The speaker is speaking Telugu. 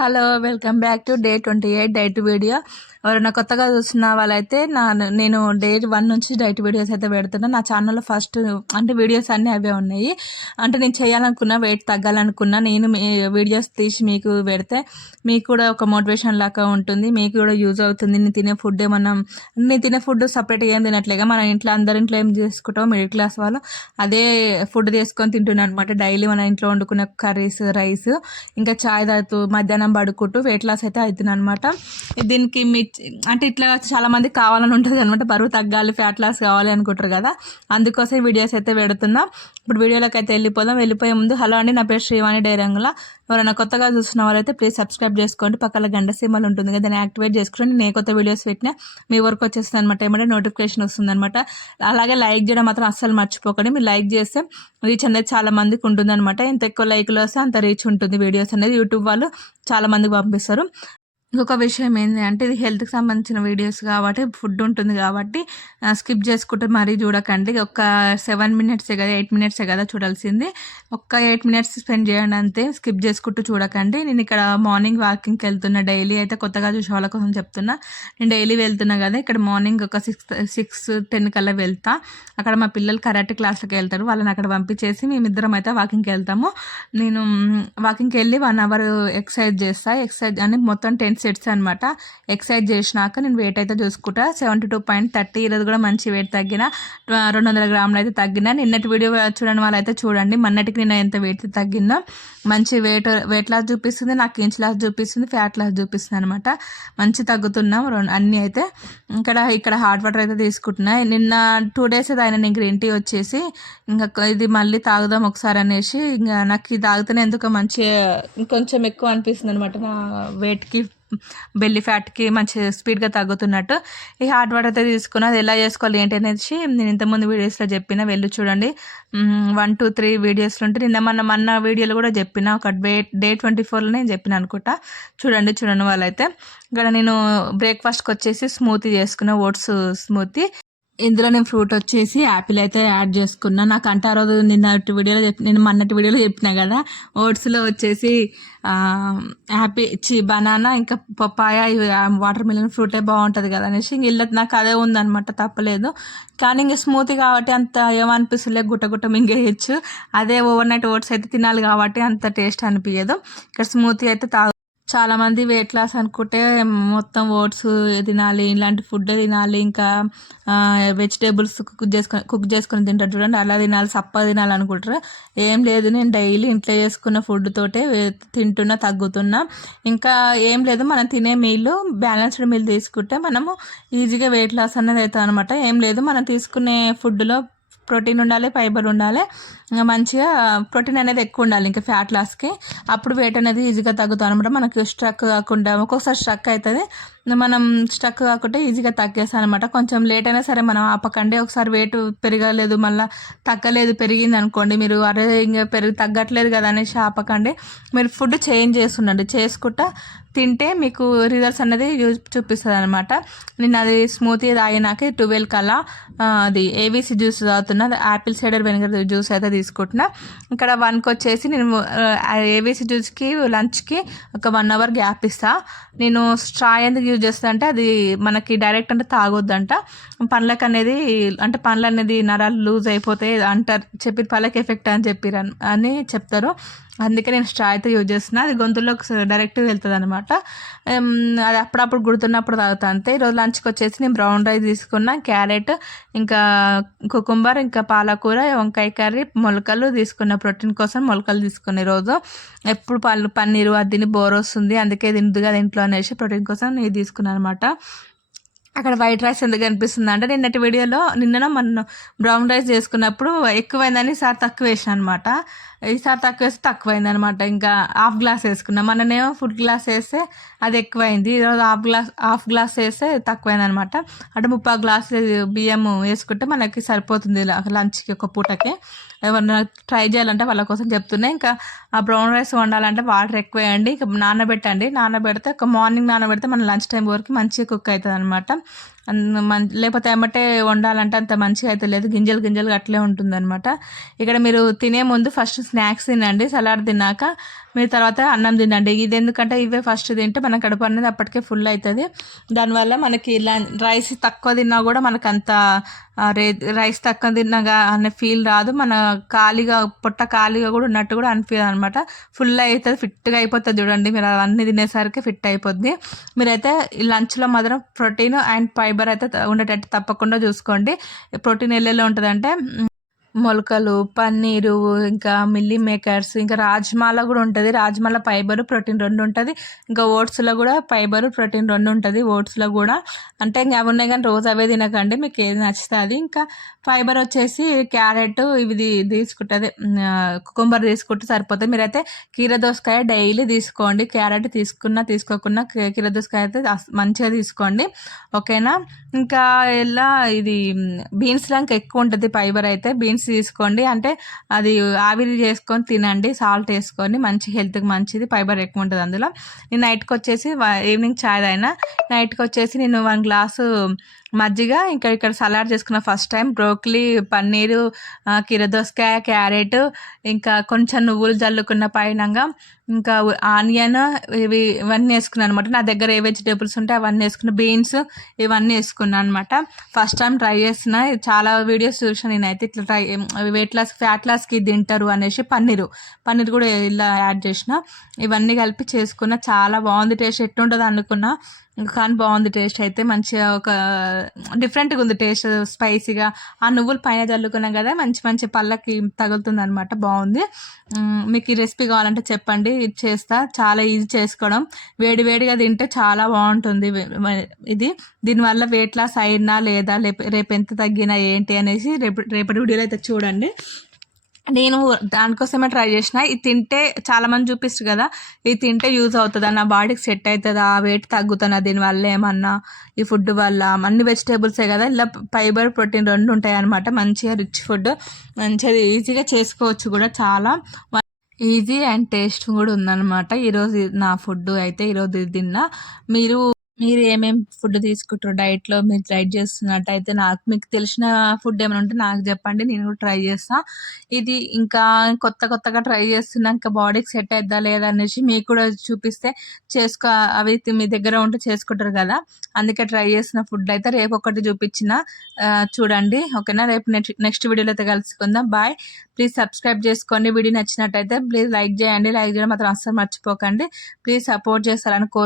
Hello welcome back to day twenty eight diet video. ఎవరైనా కొత్తగా చూస్తున్న వాళ్ళైతే నా నేను డే వన్ నుంచి డైట్ వీడియోస్ అయితే పెడుతున్నాను నా ఛానల్లో ఫస్ట్ అంటే వీడియోస్ అన్నీ అవే ఉన్నాయి. అంటే నేను చేయాలనుకున్నా వెయిట్ తగ్గాలనుకున్నా నేను వీడియోస్ తీసి మీకు పెడితే మీకు కూడా ఒక మోటివేషన్ లాగా ఉంటుంది. మీకు కూడా యూజ్ అవుతుంది. నేను తినే ఫుడ్ ఏమన్నా నేను తినే ఫుడ్ సపరేట్గా ఏం తినట్లేగా. మన ఇంట్లో అందరింట్లో ఏం చేసుకుంటాం మిడిల్ క్లాస్ వాళ్ళు అదే ఫుడ్ తీసుకొని తింటున్నాను అనమాట డైలీ మన ఇంట్లో వండుకునే కర్రీస్ రైస్ ఇంకా చాయ్ తాగుతూ మధ్యాహ్నం పడుకుంటూ వెయిట్ లాస్ అయితే అవుతుంది అనమాట దీనికి మీ అంటే ఇట్లా చాలామంది కావాలని ఉంటుంది అనమాట బరువు తగ్గాలి ఫ్యాట్ లాస్ కావాలి అనుకుంటారు కదా. అందుకోసం వీడియోస్ అయితే పెడుతున్నా. ఇప్పుడు వీడియోలోకి అయితే వెళ్ళిపోదాం. వెళ్ళిపోయే ముందు హలో అండి నా పేరు శ్రీవాణి డైరంగుల. ఎవరైనా కొత్తగా చూస్తున్న వాళ్ళైతే ప్లీజ్ సబ్స్క్రైబ్ చేసుకోండి. పక్కన గంట సీమలు ఉంటుంది కదా దాన్ని యాక్టివేట్ చేసుకుని నేను కొత్త వీడియోస్ పెట్టినా మీ వరకు వచ్చేస్తుంది అనమాట ఏమంటే నోటిఫికేషన్ వస్తుంది అనమాట అలాగే లైక్ చేయడం మాత్రం అస్సలు మర్చిపోకండి. మీరు లైక్ చేస్తే రీచ్ అనేది చాలా మందికి ఉంటుంది అనమాట ఎంత ఎక్కువ లైక్లు వస్తే అంత రీచ్ ఉంటుంది వీడియోస్ అనేది. యూట్యూబ్ వాళ్ళు చాలా మందికి పంపిస్తారు. ఇంకొక విషయం ఏంటి అంటే ఇది హెల్త్కి సంబంధించిన వీడియోస్ కాబట్టి ఫుడ్ ఉంటుంది కాబట్టి స్కిప్ చేసుకుంటే మరీ చూడకండి. ఒక సెవెన్ మినిట్సే కదా ఎయిట్ మినిట్సే కదా చూడాల్సింది. ఒక్క ఎయిట్ మినిట్స్ స్పెండ్ చేయండి అంతే స్కిప్ చేసుకుంటూ చూడకండి. నేను ఇక్కడ మార్నింగ్ వాకింగ్కి వెళ్తున్నా డైలీ అయితే కొత్తగా చూసే వాళ్ళ కోసం చెప్తున్నా. నేను డైలీ వెళ్తున్నా కదా ఇక్కడ మార్నింగ్ ఒక సిక్స్ సిక్స్ టెన్ కల్లా వెళ్తా. అక్కడ మా పిల్లలు కరాటే క్లాస్కి వెళ్తారు వాళ్ళని అక్కడ పంపించేసి మేమిద్దరం అయితే వాకింగ్కి వెళ్తాము. నేను వాకింగ్కి వెళ్ళి వన్ అవర్ ఎక్సర్సైజ్ చేస్తా. ఎక్సర్సైజ్ అని మొత్తం టెన్ సెట్స్ అనమాట ఎక్సర్సైజ్ చేసినాక నేను వెయిట్ అయితే చూసుకుంటా. సెవెంటీ టూ పాయింట్ థర్టీ ఈరోజు కూడా మంచి వెయిట్ తగ్గిన రెండు వందల గ్రాములు అయితే తగ్గిన. నిన్నటి వీడియో చూడని వాళ్ళైతే చూడండి మొన్నటికి నేను ఎంత వెయిట్ తగ్గిందో. మంచి వెయిట్ వెయిట్ లాస్ చూపిస్తుంది నాకు ఇంచ్ లాస్ చూపిస్తుంది ఫ్యాట్ లాస్ చూపిస్తుంది అనమాట మంచి తగ్గుతున్నాం. రెండు అన్నీ అయితే ఇక్కడ ఇక్కడ హాట్ వాటర్ అయితే తీసుకుంటున్నా. నిన్న టూ డేస్ అయితే ఆయన నేను గ్రీన్ టీ వచ్చేసి ఇంకా ఇది మళ్ళీ తాగుదాం ఒకసారి అనేసి ఇంకా నాకు ఇది తాగితేనే ఎందుకు మంచి ఇంకొంచెం ఎక్కువ అనిపిస్తుంది అనమాట నా వెయిట్కి బెల్లి ఫ్యాట్కి మంచి స్పీడ్గా తగ్గుతున్నట్టు. ఈ హాట్ వాటర్ అయితే తీసుకుని అది ఎలా చేసుకోవాలి ఏంటి అనేసి నేను ఇంతకుముందు వీడియోస్లో చెప్పిన. వెళ్ళి చూడండి. వన్ టూ త్రీ వీడియోస్లో ఉంటే నిన్న మన మన వీడియోలు కూడా చెప్పిన. ఒక డే డే ట్వంటీ ఫోర్లో నేను చెప్పిన అనుకుంటా. చూడండి చూడండి వాళ్ళైతే. ఇక్కడ నేను బ్రేక్ఫాస్ట్కి వచ్చేసి స్మూతీ చేసుకున్న ఓట్స్ స్మూతీ ఇందులో నేను ఫ్రూట్ వచ్చేసి యాపిల్ అయితే యాడ్ చేసుకున్నా. నాకు అంటే ఆ రోజు నిన్నటి వీడియోలో చెప్పి నేను మొన్నటి వీడియోలో చెప్పిన కదా ఓట్స్లో వచ్చేసి హ్యాపీ చి బనానా ఇంకా పప్పాయ వాటర్ మిలన్ ఫ్రూటే బాగుంటుంది కదా అనేసి ఇంక ఇళ్ళకి నాకు అదే ఉందనమాట తప్పలేదు. కానీ ఇంక స్మూతీ కాబట్టి అంత ఏమనిపిస్తుంది గుట్ట గుట్ట మింగేయచ్చు. అదే ఓవర్ నైట్ ఓట్స్ అయితే తినాలి కాబట్టి అంత టేస్ట్ అనిపించదు ఇక్కడ స్మూతీ అయితే తాగు చాలామంది వెయిట్ లాస్ అనుకుంటే మొత్తం ఓట్స్ తినాలి ఇలాంటి ఫుడ్ తినాలి ఇంకా వెజిటేబుల్స్ కుక్ చేసుకొని కుక్ చేసుకొని తింటారు చూడండి. అలా తినాలి సప్ప తినాలి అనుకుంటారు. ఏం లేదు నేను డైలీ ఇంట్లో చేసుకున్న ఫుడ్ తోటే తింటున్నా తగ్గుతున్నా. ఇంకా ఏం లేదు మనం తినే మీల్ బ్యాలెన్స్డ్ మీల్ తీసుకుంటే మనము ఈజీగా వెయిట్ లాస్ అనేది అవుతుంది అనమాట ఏం లేదు మనం తీసుకునే ఫుడ్లో ప్రోటీన్ ఉండాలి ఫైబర్ ఉండాలి. మంచిగా ప్రోటీన్ అనేది ఎక్కువ ఉండాలి ఇంకా ఫ్యాట్ లాస్కి. అప్పుడు వెయిట్ అనేది ఈజీగా తగ్గుతుంది అనమాట మనకు స్ట్రక్ కాకుండా ఒక్కొక్కసారి స్ట్రక్ అవుతుంది. మనం స్ట్రక్ కాకుండా ఈజీగా తగ్గేస్తాను అనమాట కొంచెం లేట్ అయినా సరే మనం ఆపకండి. ఒకసారి వెయిట్ పెరగలేదు మళ్ళీ తగ్గలేదు పెరిగింది అనుకోండి మీరు అరే ఇంకా పెరిగి తగ్గట్లేదు కదా అనేసి ఆపకండి. మీరు ఫుడ్ చేంజ్ చేస్తుండండి. చేసుకుంటా తింటే మీకు రిజల్ట్స్ అనేది చూపిస్తుంది అనమాట నేను అది స్మూతీ తాగినాక ట్వెల్వ్ కల్లా అది ఏబీసీ జ్యూస్ తాగుతున్నా. యాపిల్ సైడర్ వెనిగర్ జ్యూస్ అయితే తీసుకుంటున్నా. ఇక్కడ వన్కి వచ్చేసి నేను ఏబీసీ జ్యూస్కి లంచ్కి ఒక వన్ అవర్ గ్యాప్ ఇస్తా. నేను స్ట్రా ఎందుకు యూజ్ చేస్తుందంటే అది మనకి డైరెక్ట్ అంటే తాగొద్దంట. పండ్లకు అనేది అంటే పండ్లు అనేది నరాలు లూజ్ అయిపోతే అంటారు చెప్పి పళ్ళకి ఎఫెక్ట్ అని చెప్పిరు అని చెప్తారు. అందుకే నేను స్ట్రా అయితే యూజ్ చేస్తున్నా. అది గొంతులో డైరెక్ట్గా వెళ్తుంది అనమాట అది అప్పుడప్పుడు గుర్తున్నప్పుడు తాగుతా అంతే. ఈరోజు లంచ్కి వచ్చేసి నేను బ్రౌన్ రైస్ తీసుకున్నా క్యారెట్ ఇంకా కుకుంబర్ ఇంకా పాలకూర వంకాయ కర్రీ మొలకలు తీసుకున్న. ప్రోటీన్ కోసం మొలకలు తీసుకున్న ఈరోజు. ఎప్పుడు పళ్ళు పన్నీరు అది తిని బోర్ వస్తుంది. అందుకే తిందుగా ఇంట్లో అనేసి ప్రోటీన్ కోసం నేను తీసుకున్నాను అనమాట అక్కడ వైట్ రైస్ ఎందుకు అనిపిస్తుంది అంటే నిన్నటి వీడియోలో నిన్న మనం బ్రౌన్ రైస్ చేసుకున్నప్పుడు ఎక్కువైందని సార్ తక్కువ వేసాను అనమాట ఈసారి తక్కువ వేస్తే తక్కువైంది అనమాట ఇంకా హాఫ్ గ్లాస్ వేసుకున్నాం. మననేమో ఫుడ్ గ్లాస్ వేస్తే అది ఎక్కువైంది. ఈరోజు హాఫ్ గ్లాస్ హాఫ్ గ్లాస్ వేస్తే తక్కువైంది అనమాట అంటే ముప్పై గ్లాస్ బియ్యం వేసుకుంటే మనకి సరిపోతుంది లంచ్కి ఒక పూటకి. ఎవరన్నా ట్రై చేయాలంటే వాళ్ళ కోసం చెప్తున్నా. ఇంకా ఆ బ్రౌన్ రైస్ వండాలంటే వాటర్ ఎక్కువ వేయండి నానబెట్టండి. నానబెడితే ఒక మార్నింగ్ నానబెడితే మన లంచ్ టైం వరకు మంచిగా కుక్ అవుతుంది అనమాట లేకపోతే ఏమంటే వండాలంటే అంత మంచిగా అయితే లేదు. గింజలు గింజలు అట్లే ఉంటుందన్నమాట. ఇక్కడ మీరు తినే ముందు ఫస్ట్ స్నాక్స్ తినండి. సలాడ్ తిన్నాక మీరు తర్వాత అన్నం తినండి. ఇది ఎందుకంటే ఇవే ఫస్ట్ తింటే మన కడుపు అనేది అప్పటికే ఫుల్ అవుతుంది దానివల్ల మనకి ఇలా రైస్ తక్కువ తిన్నా కూడా మనకు అంత రే రైస్ తక్కువ తిన్నాగా అనే ఫీల్ రాదు. మన ఖాళీగా పొట్ట ఖాళీగా కూడా ఉన్నట్టు కూడా అనిపించదు అనమాట ఫుల్ అవుతుంది ఫిట్గా అయిపోతుంది చూడండి. మీరు అవన్నీ తినేసరికి ఫిట్ అయిపోద్ది. మీరైతే లంచ్లో మాత్రం ప్రోటీన్ అండ్ ఫైబర్ అయితే ఉండేటట్టు తప్పకుండా చూసుకోండి. ప్రోటీన్ ఎల్లెల్లో ఉంటుందంటే మొలకలు పన్నీరు ఇంకా మిల్లీ మేకర్స్ ఇంకా రాజ్మాలో కూడా ఉంటుంది. రాజ్మాలో ఫైబర్ ప్రోటీన్ రెండు ఉంటుంది. ఇంకా ఓట్స్లో కూడా ఫైబర్ ప్రోటీన్ రెండు ఉంటుంది ఓట్స్లో కూడా. అంటే ఇంకా అవి ఉన్నాయి కానీ రోజు అవే తినకండి మీకు ఏది నచ్చుతుంది. ఇంకా ఫైబర్ వచ్చేసి క్యారెట్ ఇవి తీసుకుంటుంది. కుకుంబర్ తీసుకుంటే సరిపోతుంది మీరైతే కీర దోసకాయ డైలీ తీసుకోండి. క్యారెట్ తీసుకున్నా తీసుకోకున్నా కీర దోసకాయ అయితే మంచిగా తీసుకోండి. ఓకేనా? ఇంకా ఇలా ఇది బీన్స్లో ఇంకా ఎక్కువ ఉంటుంది ఫైబర్ అయితే. బీన్స్ తీసుకోండి. అంటే అది ఆవిరి చేసుకొని తినండి సాల్ట్ వేసుకొని మంచి హెల్త్కి మంచిది ఫైబర్ ఎక్కువ ఉంటుంది అందులో. నేను నైట్కి వచ్చేసి ఈవినింగ్ చాయ్ అయినా నైట్కి వచ్చేసి నేను వన్ గ్లాసు మజ్జిగ ఇంకా ఇక్కడ సలాడ్ చేసుకున్న ఫస్ట్ టైం బ్రోక్లీ పన్నీరు కీరదోసకాయ క్యారెట్ ఇంకా కొంచెం నువ్వులు జల్లుకున్న పైనంగా ఇంకా ఆనియన్ ఇవి ఇవన్నీ వేసుకున్నాను అనమాట నా దగ్గర ఏ వెజిటేబుల్స్ ఉంటే అవన్నీ వేసుకున్న బీన్స్ ఇవన్నీ వేసుకున్నాను అనమాట ఫస్ట్ టైం ట్రై చేసిన చాలా వీడియోస్ చూసాను నేనైతే. ఇట్లా ట్రై వెయిట్ లాస్ ఫ్యాట్ లాస్కి తింటారు అనేసి పన్నీరు. పన్నీర్ కూడా ఇలా యాడ్ చేసిన ఇవన్నీ కలిపి చేసుకున్న. చాలా బాగుంది. టేస్ట్ ఎట్లుంటుంది అనుకున్నా. కానీ బాగుంది టేస్ట్ అయితే. మంచిగా ఒక డిఫరెంట్గా ఉంది టేస్ట్ స్పైసీగా. ఆ నువ్వులు పైన చల్లుకున్నాం కదా మంచి మంచి పళ్ళకి తగులుతుంది అనమాట బాగుంది మీకు ఈ రెసిపీ కావాలంటే చెప్పండి ఇది చేస్తా. చాలా ఈజీ చేసుకోవడం. వేడి వేడిగా తింటే చాలా బాగుంటుంది ఇది. దీనివల్ల వెయిట్ లాస్ అయినా లేదా లేప- రేపు ఎంత తగ్గినా ఏంటి అనేసి రేపు రేపటి వీడియోలో అయితే చూడండి. నేను దానికోసమే ట్రై చేసిన. ఇది తింటే చాలా మంది చూపిస్తారు కదా ఇది తింటే యూజ్ అవుతుందా నా బాడీకి సెట్ అవుతుందా వెయిట్ తగ్గుతుందా దీనివల్ల ఏమన్నా ఈ ఫుడ్ వల్ల? అన్ని వెజిటేబుల్సే కదా ఇలా ఫైబర్ ప్రోటీన్ రెండు ఉంటాయి అనమాట మంచిగా రిచ్ ఫుడ్ మంచిగా ఈజీగా చేసుకోవచ్చు కూడా చాలా. ఈజీ అండ్ టేస్ట్ కూడా ఉందన్నమాట. ఈరోజు నా ఫుడ్ అయితే ఈరోజు ఇది తిన్నా. మీరు మీరు ఏమేం ఫుడ్ తీసుకుంటారు డైట్లో మీరు ట్రై చేస్తున్నట్టయితే నాకు మీకు తెలిసిన ఫుడ్ ఏమైనా ఉంటే నాకు చెప్పండి నేను కూడా ట్రై చేస్తా. ఇది ఇంకా కొత్త కొత్తగా ట్రై చేస్తున్నా ఇంకా బాడీకి సెట్ అవుద్దా లేదా అనేసి మీకు కూడా చూపిస్తే చేసుకో అవి మీ దగ్గర ఉంటే చేసుకుంటారు కదా. అందుకే ట్రై చేసిన ఫుడ్ అయితే రేపు ఒకటి చూపించిన. చూడండి ఓకేనా? రేపు నెక్స్ట్ నెక్స్ట్ వీడియోలో అయితే కలుసుకుందాం. బాయ్ ప్లీజ్ సబ్స్క్రైబ్ చేసుకోండి. వీడియో నచ్చినట్టయితే ప్లీజ్ లైక్ చేయండి. లైక్ చేయడం మాత్రం అస్సలు మర్చిపోకండి. ప్లీజ్ సపోర్ట్ చేస్తారని కోరు